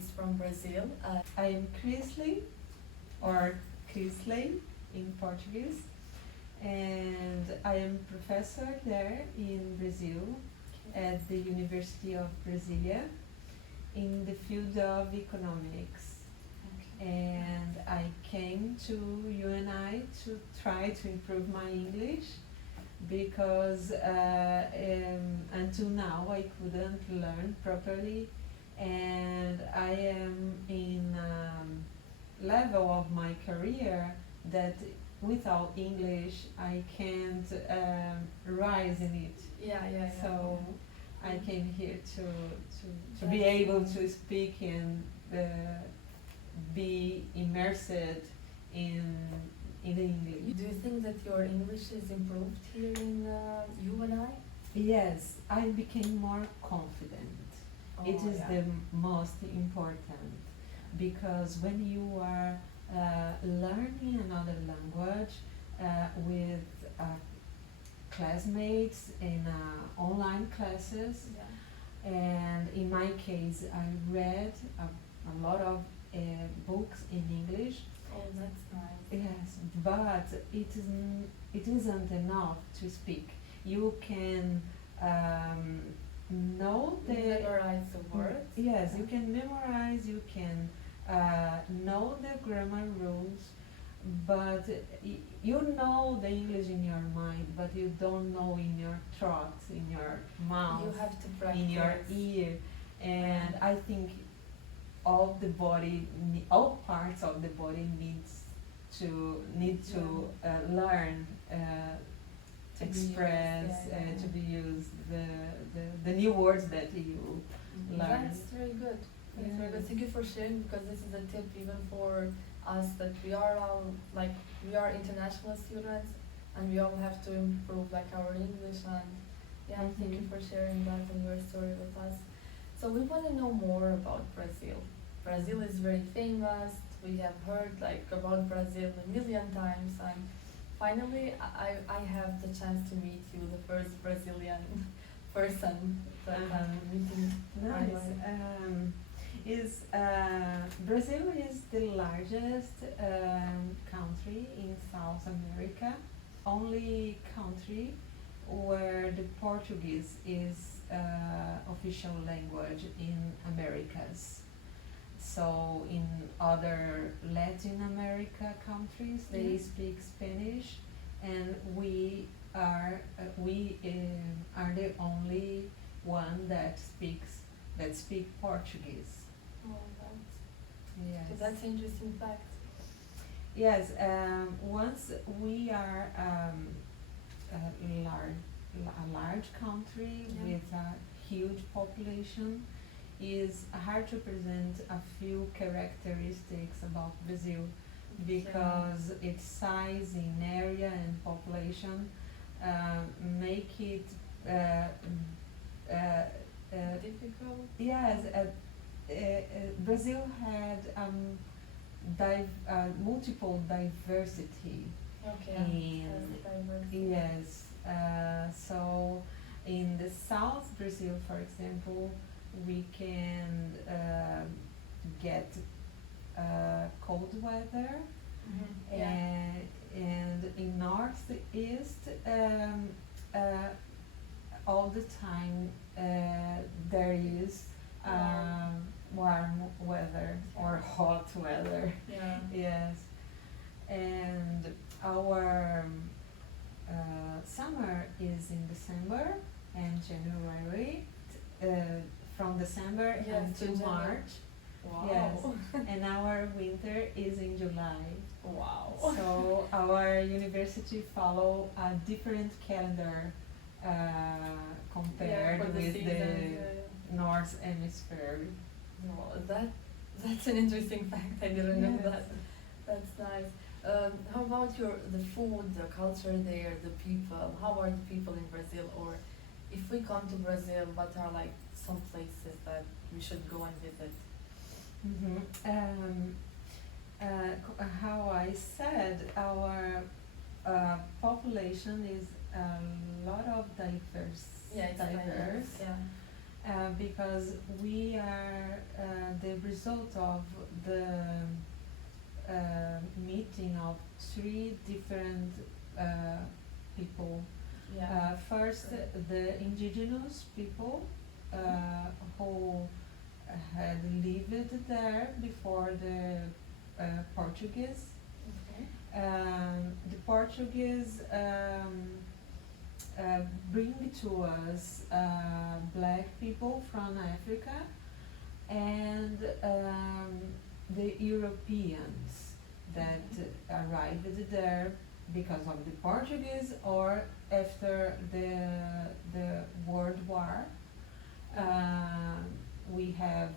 is from Brazil. I am Krisley, or Krisley in Portuguese, and I am professor there in Brazil at the University of Brasilia in the field of economics. And I came to UNI to try to improve my English because until now I couldn't learn properly, and I am in a level of my career that without English I can't rise in it. Yeah. So I came here to be able to speak and be immersed in English. Do you think that your English is improved here in UNI? Yes, I became more confident. It is the most important, because when you are learning another language with classmates in online classes, and in my case I read a lot of books in English. Oh, that's nice. Yes, but it isn't enough to speak. You can know memorize the words. Yes, you can memorize, you can know the grammar rules, but you know the English in your mind, but you don't know in your throat, in your mouth, you have to practice. in your ear. And I think all parts of the body need to learn to express, to be used, the new words that you learn. That's very good. That's very good. Thank you for sharing, because this is a tip even for us, that we are all we are international students and we all have to improve our English. And thank you for sharing that and your story with us. So we want to know more about Brazil. Brazil is very famous. We have heard about Brazil a million times, and finally I have the chance to meet you, the first Brazilian person that I'm meeting. Nice. Brazil is the largest country in South America, only country where the Portuguese is official language in Americas. So in other Latin America countries they speak Spanish, and we are the only one that speak Portuguese. Oh, Yes. that's interesting fact. Yes, once we are a large country with a huge population, is hard to present a few characteristics about Brazil, because its size in area and population make it difficult. Yes, Brazil had multiple diversity. Yes, so in the South Brazil, for example, we can get cold weather, and in Northeast all the time there is warm weather or hot weather. Yes, and our summer is in December and January, from December until March. Wow. Yes, and our winter is in July. Wow. So our university follow a different calendar compared with the North Hemisphere. Well, that's an interesting fact. I didn't know that. That's nice. How about the food, the culture there, the people? How are the people in Brazil? Or if we come to Brazil, what are some places that we should go and visit? How I said, our population is a lot of diverse. Because Because we are the result of the meeting of three different people. Yeah. First, the indigenous people who had lived there before the Portuguese. Okay. The Portuguese bring to us black people from Africa and the Europeans that arrived there because of the Portuguese or after the World War. We have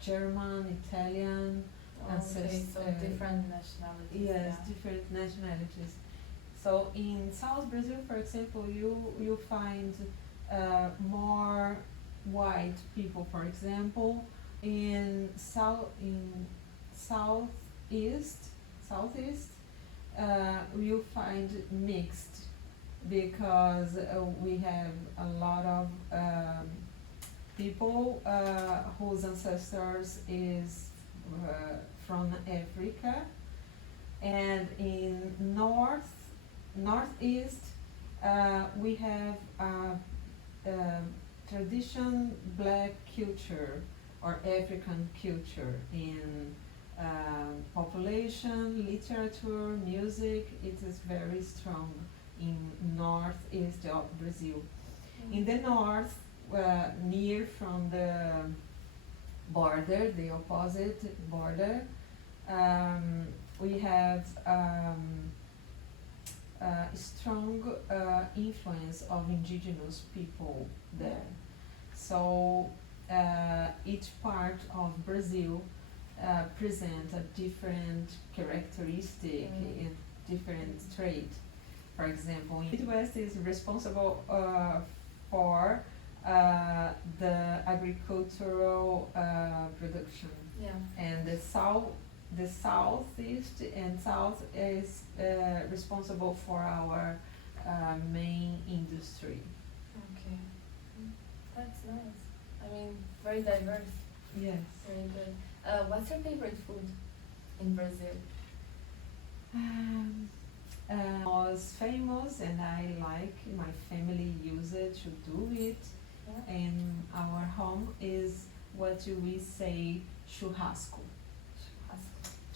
German, Italian, Okay, so different nationalities. yes, Yeah. different nationalities. So in South Brazil, for example, you find more white people. For example, in southeast, you find mixed because we have a lot of people whose ancestors is from Africa, and in northeast we have tradition black culture or African culture in population, literature, music. It is very strong in northeast of Brazil. In the north, near from the border, the opposite border, we have strong influence of indigenous people there. So each part of Brazil present a different characteristic, a different trait. For example, Midwest is responsible for the agricultural production, and the southeast and south is responsible for our main industry. Okay, that's nice. I mean, very diverse. Yes. Very good. What's your favorite food in Brazil? Was famous, and I like my family use it to do it. Yeah. In our home is what we say churrasco.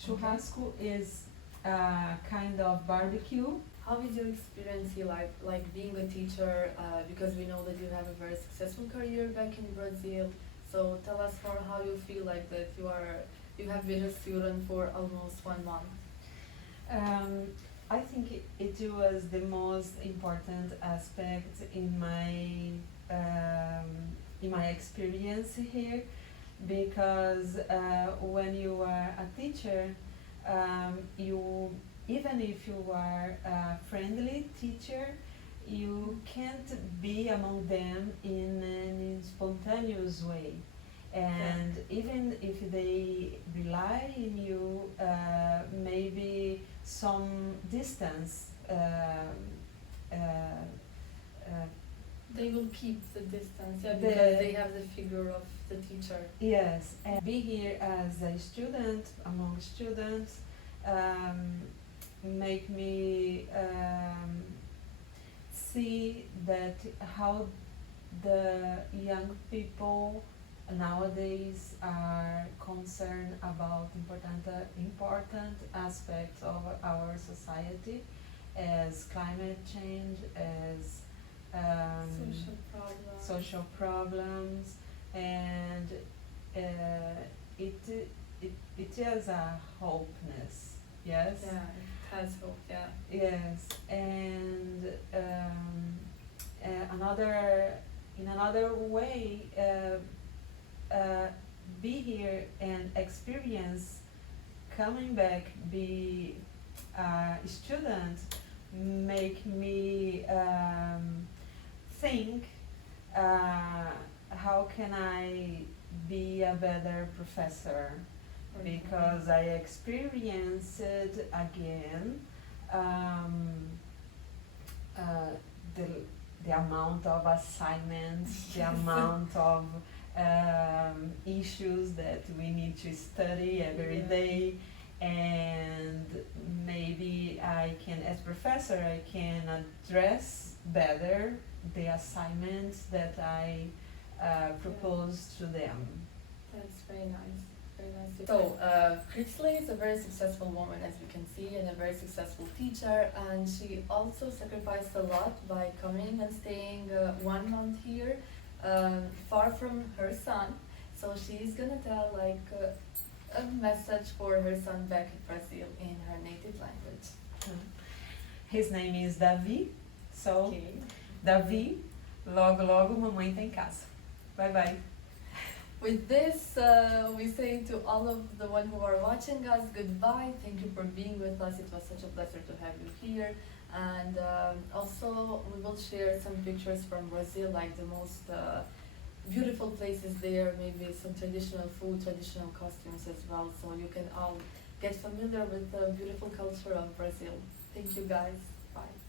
Churrasco is a kind of barbecue. How is your experience here, like being a teacher? Because we know that you have a very successful career back in Brazil. So tell us more how you feel like that you have been a student for almost 1 month. I think it was the most important aspect in my experience here, because when you are a teacher, you, even if you are a friendly teacher, you can't be among them in an spontaneous way. And even if they rely on you, maybe some distance. They will keep the distance, because they have the figure of the teacher. Yes, and be here as a student, among students, make me see that how the young people nowadays are concerned about important aspects of our society, as climate change, as social problems, and it is a hopeness. Yes. Yeah, it has hope. Yeah. Yes, and in another way, be here and experience coming back, be a student, make me think how can I be a better professor, because I experienced again the amount of assignments, the amount of issues that we need to study every day, and maybe I can, as professor, I can address better the assignments that I propose to them. That's very nice. Very nice. So, Krisley is a very successful woman, as you can see, and a very successful teacher. And she also sacrificed a lot by coming and staying 1 month here, far from her son. So she's gonna tell like a message for her son back in Brazil in her native language. His name is Davi. So, Okay. Davi, logo logo mamãe tá em casa. Bye bye. With this, we say to all of the one who are watching us, goodbye. Thank you for being with us. It was such a pleasure to have you here. And also, we will share some pictures from Brazil, like the most beautiful places there, maybe some traditional food, traditional costumes as well, so you can all get familiar with the beautiful culture of Brazil. Thank you guys. Bye.